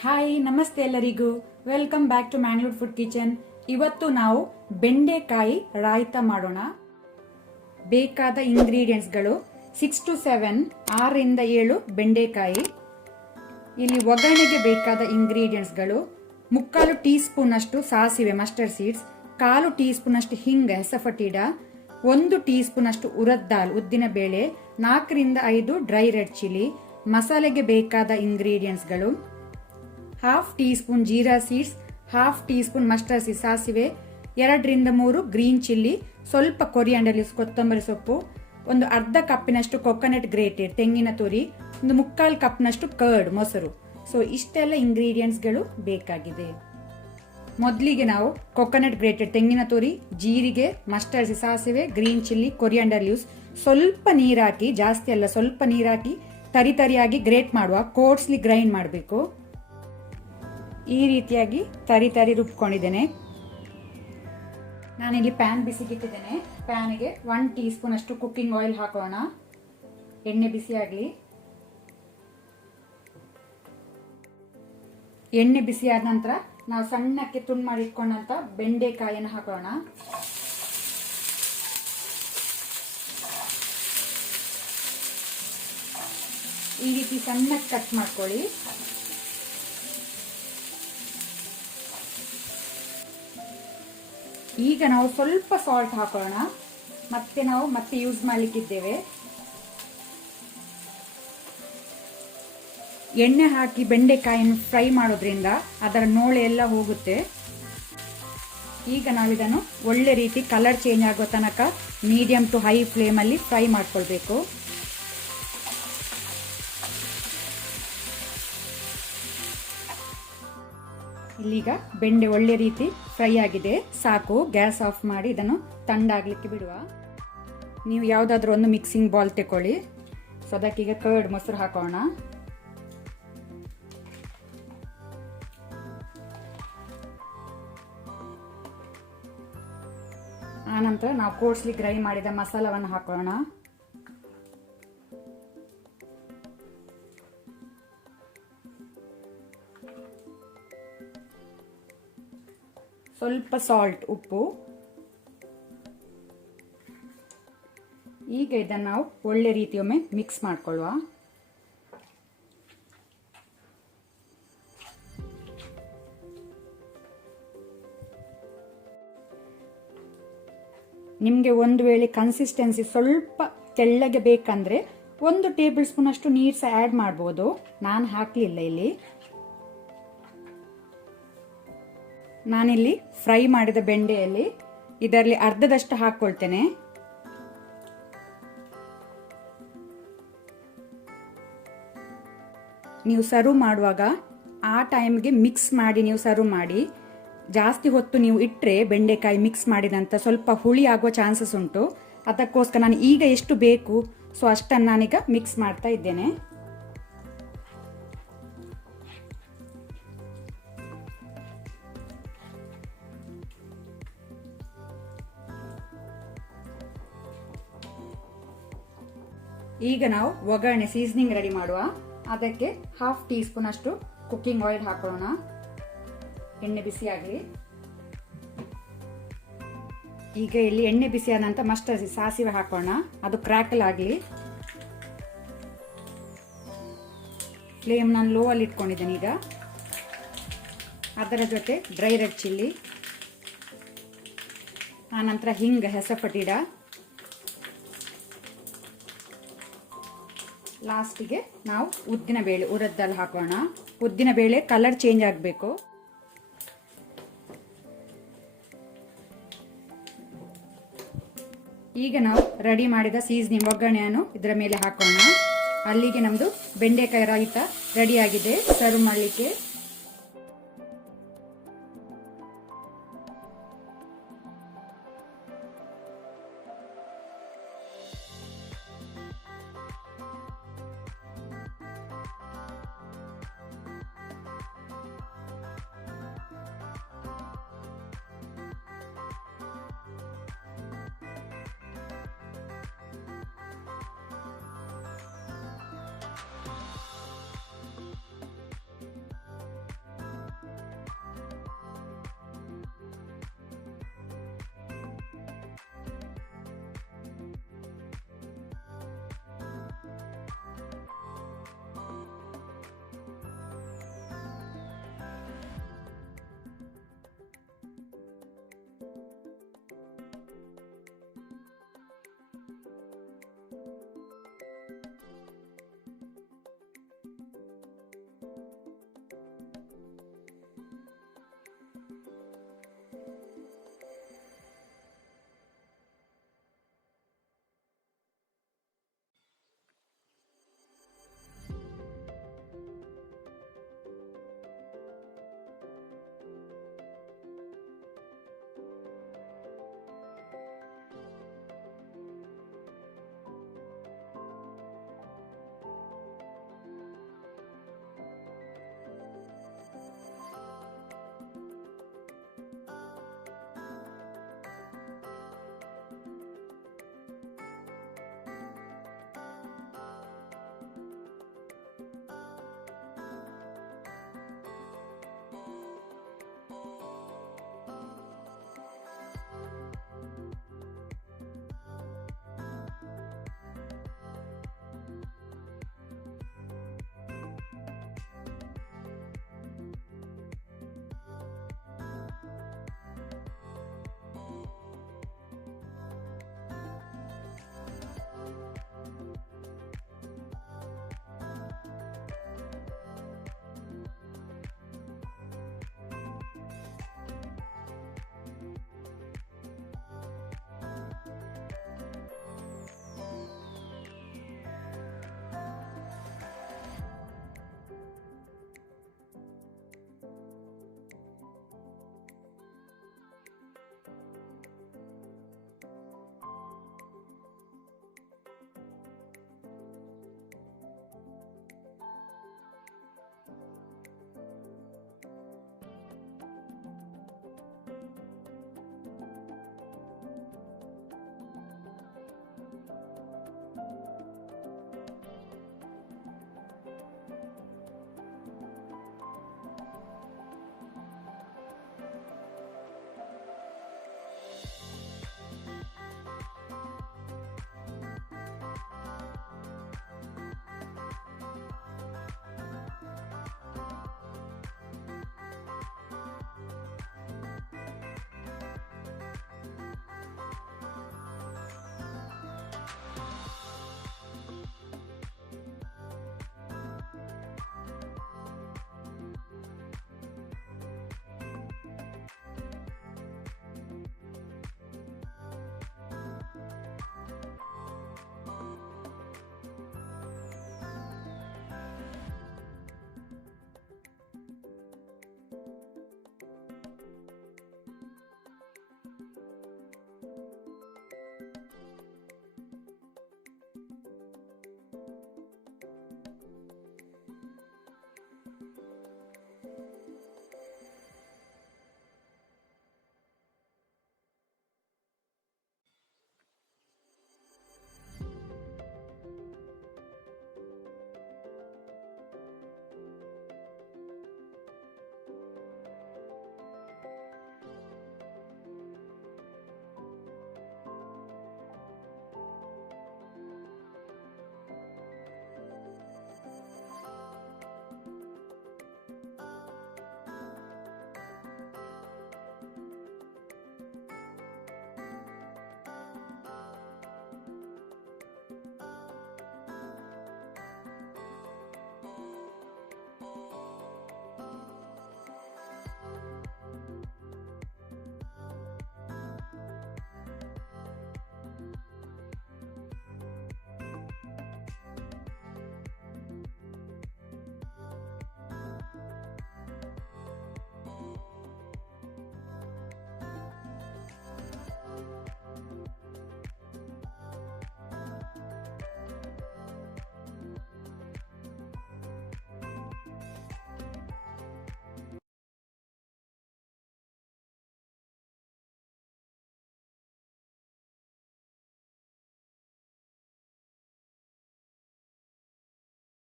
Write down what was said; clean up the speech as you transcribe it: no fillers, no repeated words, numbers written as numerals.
Hi, ನಮಸ್ತೆ ಎಲ್ಲರಿಗೂ. Welcome back to Mangalore food kitchen. ಇವತ್ತು ನಾವು ಬೆಂಡೆಕಾಯಿ ರಾಯ್ತ ಮಾಡೋಣ. ಬೇಕಾದ ಇಂಗ್ರೀಡಿಯೆಂಟ್ಸ್ಗಳು 6 to 7 6ರಿಂದ 7 ಬೆಂಡೆಕಾಯಿ. ಇಲ್ಲಿ ಒಗ್ಗರಣೆಗೆ ಬೇಕಾದ ಇಂಗ್ರೀಡಿಯೆಂಟ್ಸ್ಗಳು 3/4 ಟೀ ಸ್ಪೂನ್ ಅಷ್ಟು ಸಾಸಿವೆ ಮಸ್ಟರ್ಡ್ ಸೀಡ್ಸ್, 1/4 ಟೀ ಸ್ಪೂನ್ ಅಷ್ಟು ಹಿಂಗ ಹೆಸಫಟೀಡ, 1 ಟೀ ಸ್ಪೂನ್ ಅಷ್ಟು ಉರದ್ ದಾಲ್ ಉದ್ದಿನ ಬೇಳೆ, 4ರಿಂದ 5 ಡ್ರೈ ರೆಡ್ ಚಿಲ್ಲಿ. ಮಸಾಲೆಗೆ ಬೇಕಾದ ಇಂಗ್ರೀಡಿಯೆಂಟ್ಸ್ಗಳು 1/2 tea spoon jeera seeds, 1/2 tea spoon mustard seeds ಸಾಸಿವೆ, 2ರಿಂದ 3 ಗ್ರೀನ್ ಚಿಲ್ಲಿ, ಸ್ವಲ್ಪ ಕೊರಿಯಾಂಡರ್ ಲೀವ್ಸ್ ಕೊತ್ತಂಬರಿ ಸೊಪ್ಪು, ಒಂದು ಅರ್ಧ ಕಪ್ಪಿನಷ್ಟು ಕೊಕೊನಟ್ ಗ್ರೇಟೆಡ್ ತೆಂಗಿನ ತುರಿ, ಒಂದು 3/4 ಕಪ್ನಷ್ಟು ಕರ್ಡ್ ಮೊಸರು. ಸೊ ಇಷ್ಟೆಲ್ಲ ಇಂಗ್ರೀಡಿಯೆಂಟ್ಸ್ಗಳು ಬೇಕಾಗಿದೆ. ಮೊದಲಿಗೆ ನಾವು ಕೊಕೊನಟ್ ಗ್ರೇಟೆಡ್ ತೆಂಗಿನ ತುರಿ, ಜೀರಿಗೆ, ಮಸ್ಟರ್ಡ್ ಸೀಡ್ಸ್ ಸಾಸಿವೆ, ಗ್ರೀನ್ ಚಿಲ್ಲಿ, ಕೊರಿಯಾಂಡರ್ ಲೀವ್ಸ್, ಸ್ವಲ್ಪ ನೀರಾಕಿ, ಜಾಸ್ತಿ ಅಲ್ಲ ಸ್ವಲ್ಪ ನೀರಾಕಿ ತರಿ ತರಿಯಾಗಿ ಗ್ರೇಟ್ ಮಾಡುವ, ಕೋರ್ಸ್ಲಿ ಗ್ರೈಂಡ್ ಮಾಡಬೇಕು. ಈ ರೀತಿಯಾಗಿ ತರಿ ತರಿ ರುಬ್ಕೊಂಡಿದ್ದೇನೆ. ನಾನಿಲ್ಲಿ ಪ್ಯಾನ್ ಬಿಸಿಗಿಟ್ಟಿದ್ದೇನೆ. ಪ್ಯಾನಿಗೆ 1 ಟೀ ಸ್ಪೂನ್ ಅಷ್ಟು ಕುಕ್ಕಿಂಗ್ ಆಯಿಲ್ ಹಾಕೋಣ. ಎಣ್ಣೆ ಬಿಸಿ ಆಗಲಿ. ಎಣ್ಣೆ ಬಿಸಿ ಆದ ನಂತರ ನಾವು ಸಣ್ಣಕ್ಕೆ ತುಂಡು ಮಾಡಿ ಇಟ್ಕೊಂಡಂತ ಬೆಂಡೆಕಾಯಿಯನ್ನು ಹಾಕೋಣ. ಈ ರೀತಿ ಸಣ್ಣಕ್ಕೆ ಕಟ್ ಮಾಡ್ಕೊಳ್ಳಿ. ಈಗ ನಾವು ಸ್ವಲ್ಪ ಸಾಲ್ಟ್ ಹಾಕೋಣ. ಮತ್ತೆ ಯೂಸ್ ಮಾಡಲಿಕ್ಕಿದ್ದೇವೆ. ಎಣ್ಣೆ ಹಾಕಿ ಬೆಂಡೆಕಾಯಿಯನ್ನು ಫ್ರೈ ಮಾಡೋದ್ರಿಂದ ಅದರ ನೋಳೆ ಎಲ್ಲ ಹೋಗುತ್ತೆ. ಈಗ ನಾವಿದನ್ನು ಒಳ್ಳೆ ರೀತಿ ಕಲರ್ ಚೇಂಜ್ ಆಗೋ ತನಕ ಮೀಡಿಯಂ ಟು ಹೈ ಫ್ಲೇಮಲ್ಲಿ ಫ್ರೈ ಮಾಡ್ಕೊಳ್ಬೇಕು. ಇಲ್ಲೀಗ ಬೆಂಡೆ ಒಳ್ಳೆ ರೀತಿ ಫ್ರೈ ಆಗಿದೆ, ಸಾಕು. ಗ್ಯಾಸ್ ಆಫ್ ಮಾಡಿ ಇದನ್ನು ತಣ್ಣಗಾಗಲಿಕ್ಕೆ ಬಿಡುವ. ನೀವು ಯಾವುದಾದ್ರೂ ಒಂದು ಮಿಕ್ಸಿಂಗ್ ಬೌಲ್ ತಗೊಳ್ಳಿ. ಸೊ ಅದಕ್ಕೀಗ ಕರ್ಡ್ ಮೊಸರು ಹಾಕೋಣ. ಆನಂತರ ನಾವು ಕೋರ್ಸ್ಲಿ ಗ್ರೈಂಡ್ ಮಾಡಿದ ಮಸಾಲವನ್ನು ಹಾಕೋಣ. ಸ್ವಲ್ಪ ಸಾಲ್ಟ್ ಉಪ್ಪು. ಈಗ ಇದನ್ನು ನಾವು ಒಳ್ಳೆ ರೀತಿಯೊಮ್ಮೆ ಮಿಕ್ಸ್ ಮಾಡ್ಕೊಳ್ಳುವ. ನಿಮಗೆ ಒಂದು ವೇಳೆ ಕನ್ಸಿಸ್ಟೆನ್ಸಿ ಸ್ವಲ್ಪ ತೆಳ್ಳಗೆ ಬೇಕಂದ್ರೆ 1 ಟೇಬಲ್ ಸ್ಪೂನ್ ಅಷ್ಟು ನೀರು ಸಹ ಆ್ಯಡ್ ಮಾಡ್ಬೋದು. ನಾನು ಹಾಕಲಿಲ್ಲ ಇಲ್ಲಿ. ನಾನಿಲ್ಲಿ ಫ್ರೈ ಮಾಡಿದ ಬೆಂಡೆಯಲ್ಲಿ ಇದರಲ್ಲಿ ಅರ್ಧದಷ್ಟು ಹಾಕೊಳ್ತೇನೆ. ನೀವು ಸರ್ವ್ ಮಾಡುವಾಗ ಆ ಟೈಮ್ಗೆ ಮಿಕ್ಸ್ ಮಾಡಿ ನೀವು ಸರ್ವ್ ಮಾಡಿ. ಜಾಸ್ತಿ ಹೊತ್ತು ನೀವು ಇಟ್ಟರೆ ಬೆಂಡೆಕಾಯಿ ಮಿಕ್ಸ್ ಮಾಡಿದಂತ ಸ್ವಲ್ಪ ಹುಳಿ ಆಗೋ ಚಾನ್ಸಸ್ ಉಂಟು. ಅದಕ್ಕೋಸ್ಕರ ನಾನು ಈಗ ಎಷ್ಟು ಬೇಕು ಸೊ ಅಷ್ಟನ್ನು ನಾನೀಗ ಮಿಕ್ಸ್ ಮಾಡ್ತಾ ಇದ್ದೇನೆ. ಈಗ ನಾವು ಒಗ್ಗರಣೆ ಸೀಸನಿಂಗ್ ರೆಡಿ ಮಾಡುವ. ಅದಕ್ಕೆ 1/2 ಟೀ ಸ್ಪೂನ್ ಅಷ್ಟು ಕುಕ್ಕಿಂಗ್ ಆಯಿಲ್ ಹಾಕೋಣ. ಎಣ್ಣೆ ಬಿಸಿ ಆಗಲಿ. ಈಗ ಇಲ್ಲಿ ಎಣ್ಣೆ ಬಿಸಿ ಆದ ನಂತರ ಮಸ್ಟರ್ಡ್ ಸೀಡ್ಸ್ ಸಾಸಿವೆ ಹಾಕೋಣ. ಅದು ಕ್ರ್ಯಾಕಲ್ ಆಗಲಿ. ಫ್ಲೇಮ್ ನಾನು ಲೋ ಅಲ್ಲಿ ಇಟ್ಕೊಂಡಿದ್ದೇನೆ. ಈಗ ಅದರ ಜೊತೆ ಡ್ರೈ ರೆಡ್ ಚಿಲ್ಲಿ, ಆನಂತರ ಹಿಂಗ ಹೆಸಪಟೀಡ, ಲಾಸ್ಟಿಗೆ ನಾವು ಉದ್ದಿನ ಬೇಳೆ ಉರದ್ ದಾಲ್ ಹಾಕೋಣ. ಉದ್ದಿನ ಬೇಳೆ ಕಲರ್ ಚೇಂಜ್ ಆಗಬೇಕು. ಈಗ ನಾವು ರೆಡಿ ಮಾಡಿದ ಸೀಸನಿಂಗ್ ಒಗ್ಗರಣೆಯನ್ನು ಇದರ ಮೇಲೆ ಹಾಕೋಣ. ಅಲ್ಲಿಗೆ ನಮ್ಮದು ಬೆಂಡೆಕಾಯಿ ರಾಯಿತ ರೆಡಿ ಆಗಿದೆ ಸರ್ವ್ ಮಾಡಲಿಕ್ಕೆ.